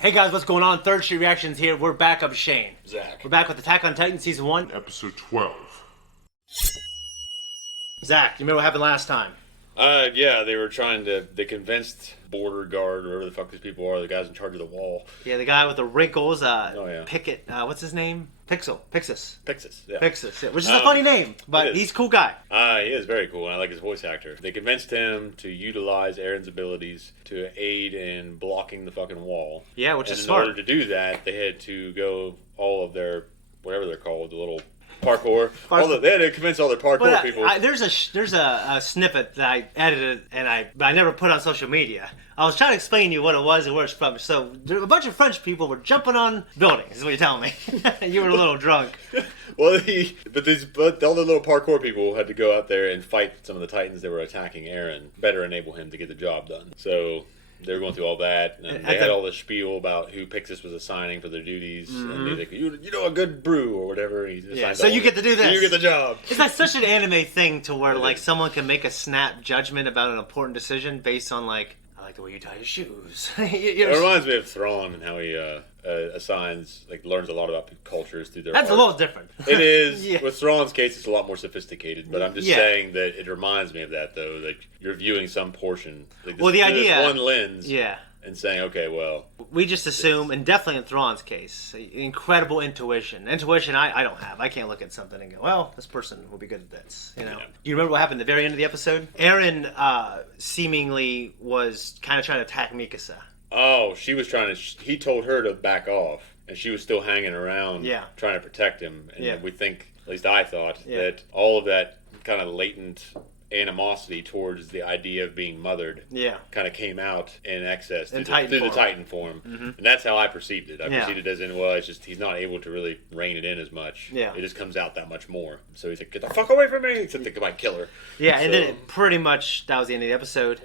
Hey guys, what's going on? Third Street Reactions here. We're back up Shane. Zack. We're back with Attack on Titan Season 1. Episode 12. Zach, you remember what happened last time? Yeah, they convinced Border Guard, or whatever the fuck these people are, the guys in charge of the wall. Yeah, the guy with the wrinkles, yeah. Pickett, what's his name? Pixis, yeah. yeah, which is a funny name, but he's a cool guy. He is very cool, and I like his voice actor. They convinced him to utilize Aaron's abilities to aid in blocking the fucking wall. Yeah, which and is smart. In order to do that, they had to go all of their, whatever they're called, the little parkour. They had to convince all their parkour people. There's a snippet that I edited, but I never put on social media. I was trying to explain to you what it was and where it's from. So a bunch of French people were jumping on buildings, is what you're telling me. You were a little drunk. Well, but all the little parkour people had to go out there and fight some of the Titans that were attacking Aaron. Better enable him to get the job done. So they were going through all that, and they had all the spiel about who Pixis was assigning for their duties, and he's like, you know, a good brew or whatever. And So you get to do this. You get the job. It's like such an anime thing to where like someone can make a snap judgment about an important decision based on like, I like the way you tie your shoes. It reminds me of Thrawn and how he learns a lot about cultures through their art. That's a little different. It is. Yeah. With Thrawn's case, it's a lot more sophisticated, but I'm just saying that it reminds me of that, though. Like, you're viewing some portion. Like this, the idea... one lens. Yeah. And saying, okay, well... We just assume, and definitely in Thrawn's case, incredible intuition. Intuition I don't have. I can't look at something and go, well, this person will be good at this. You know? Yeah. Do you remember what happened at the very end of the episode? Aaron seemingly was kind of trying to attack Mikasa. Oh, she was trying to... He told her to back off, and she was still hanging around trying to protect him. And we think, at least I thought, that all of that kind of latent animosity towards the idea of being mothered kind of came out in excess through the Titan form. And that's how I perceived it. I perceived it as in, well, it's just he's not able to really rein it in as much. It just comes out that much more. So he's like, get the fuck away from me! Except they might kill her. And then pretty much that was the end of the episode.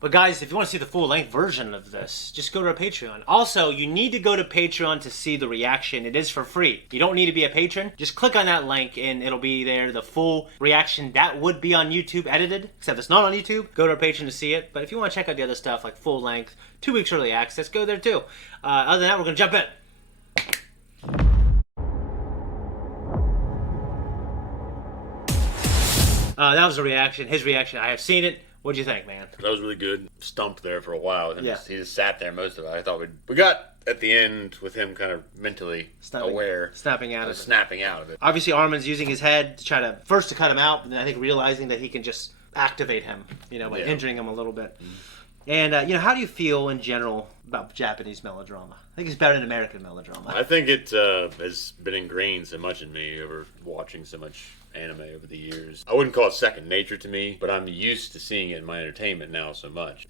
But guys, if you want to see the full-length version of this, just go to our Patreon. Also, you need to go to Patreon to see the reaction. It is for free. You don't need to be a patron. Just click on that link, and it'll be there, the full reaction. That would be on YouTube edited, except it's not on YouTube. Go to our Patreon to see it. But if you want to check out the other stuff, like full-length, 2 weeks early access, go there too. Other than that, we're going to jump in. That was the reaction. His reaction. I have seen it. What'd you think, man? That was really good. Stumped there for a while. He just sat there most of it. I thought we got at the end with him kind of mentally aware. Snapping out of it. Obviously, Armin's using his head to try to, first to cut him out, and then I think realizing that he can just activate him, by injuring him a little bit. And, how do you feel in general about Japanese melodrama? I think it's better than American melodrama. I think it has been ingrained so much in me over watching so much anime over the years. I wouldn't call it second nature to me, but I'm used to seeing it in my entertainment now so much.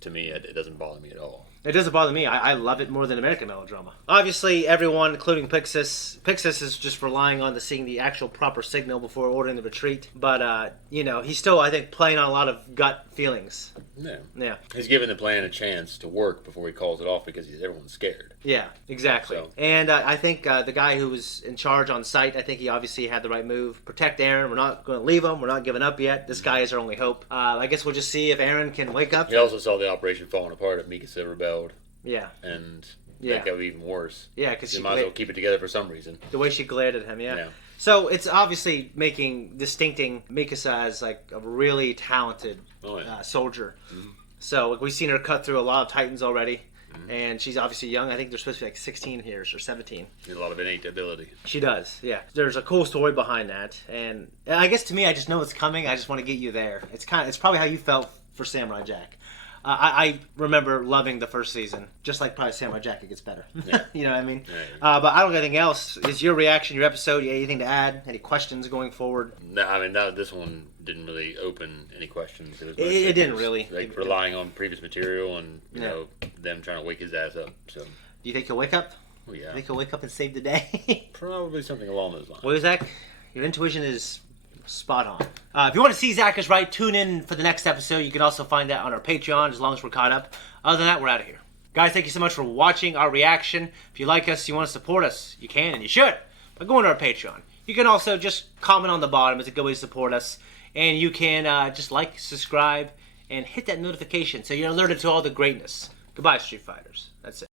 To me, it doesn't bother me at all. It doesn't bother me. I love it more than American melodrama. Obviously, everyone, including Pixis is just relying on seeing the actual proper signal before ordering the retreat. But, he's still, I think, playing on a lot of gut feelings. Yeah. He's giving the plan a chance to work before he calls it off because everyone's scared. Yeah, exactly. So. And I think the guy who was in charge on site, I think he obviously had the right move. Protect Aaron. We're not going to leave him. We're not giving up yet. This guy is our only hope. I guess we'll just see if Aaron can wake up. He also saw the operation falling apart at Mikasa rebelled. Yeah. And make it even worse. Yeah, because she might as well keep it together for some reason. The way she glared at him, So it's obviously distincting Mikasa as like a really talented soldier. So we've seen her cut through a lot of Titans already. And she's obviously young. I think they're supposed to be like 16 years or 17. A lot of innate ability. She does, yeah. There's a cool story behind that. And I guess to me, I just know it's coming. I just want to get you there. It's probably how you felt for Samurai Jack. I remember loving the first season, just like probably Samurai Jack. It gets better. Yeah. You know what I mean? Yeah. But I don't got anything else. Is your reaction, your episode, you have anything to add? Any questions going forward? No, I mean, this one didn't really open any questions. It didn't really. Like relying on previous material and, you know, them trying to wake his ass up. So. Do you think he'll wake up? Well, yeah. You think he'll wake up and save the day? Probably something along those lines. Well, Zach, your intuition is spot on. If you want to see Zach is right, tune in for the next episode. You can also find that on our Patreon as long as we're caught up. Other than that, we're out of here. Guys, thank you so much for watching our reaction. If you like us, you want to support us, you can and you should by going to our Patreon. You can also just comment on the bottom. It's a good way to support us. And you can just like, subscribe, and hit that notification so you're alerted to all the greatness. Goodbye, Street Fighters. That's it.